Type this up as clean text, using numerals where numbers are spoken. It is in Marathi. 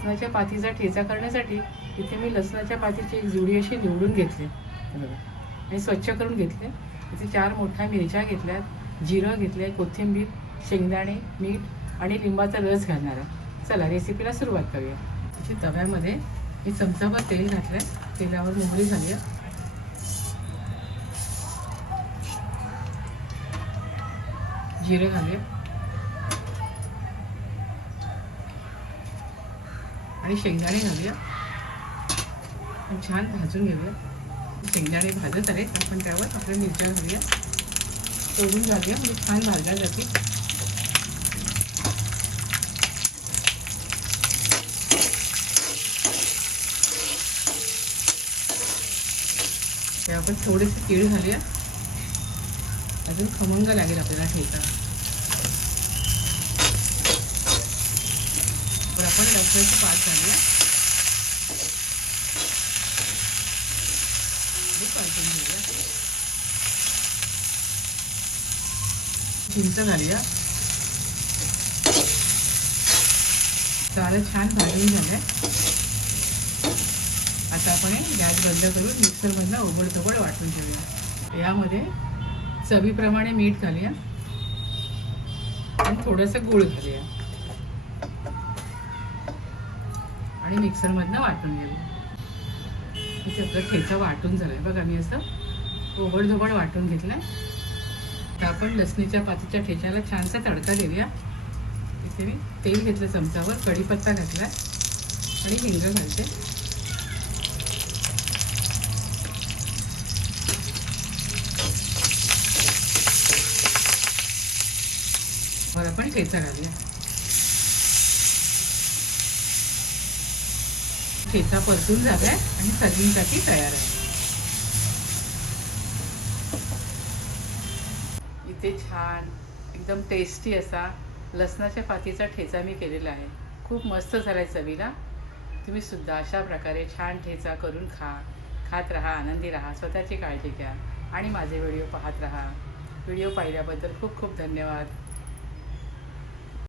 लसणाच्या पातीचा ठेचा करण्यासाठी इथे मी लसणाच्या पातीची एक जुडी अशी निवडून घेतली बघा आणि स्वच्छ करून घेतले. इथे 4 मोठ्या मिरच्या घेतल्यात, जिरं घेतलं आहे, कोथिंबीर, शेंगदाणे, मीठ आणि लिंबाचा रस घालणार आहे. चला रेसिपीला सुरुवात करूया. इथे तव्यामध्ये मी चमचाभर तेल घातलं आहे. तेलावर मोहरी झाली आहे, जिरं घालूया आणि शेंगदाणे घालूया. छान भाजून घेऊया. शेंगदाणे भाजत आले आपण त्यावर आपल्या मिरच्या घालूया, तळून घालूया म्हणजे छान भाजल्या जाते. ते आपण थोडेसे तीळ घालूया, अजून खमंग लागेल आपल्याला ठेचा. तर आपण लसणाची पात घालूया, पालटून घेऊया. चिंच घालूया. चारा छान भाजून झालंय. आता आपण गॅस बंद करून मिक्सरमधनं ओबडधोबड वाटून घेऊया. यामध्ये चवीप्रमाणे मीठ घालूया आणि थोडंसं गूळ घालूया आणि मिक्सरमधनं वाटून घेऊया. इथे आपला ठेचा वाटून झाला आहे बघा. मी असं ओबडधोबड वाटून घेतलं आहे. तर आपण लसणीच्या पातीच्या ठेच्याला छानसा तडका देऊया. इथे मी तेल घेतलं चमचावर, कढीपत्ता घातला आणि हिंग घालते. वर आपण ठेचा घालूया. ठेचा परतून झालाय आणि सर्विंगसाठी तयार आहे. इथे छान एकदम टेस्टी असा लसणाच्या पातीचा ठेचा मी केलेला आहे. खूप मस्त झालाय चवीला. तुम्ही सुद्धा अशा प्रकारे छान ठेचा करून खात राहा, आनंदी राहा, स्वतःची काळजी घ्या आणि माझे व्हिडिओ पाहत राहा. व्हिडिओ पाहिल्याबद्दल खूप खूप धन्यवाद.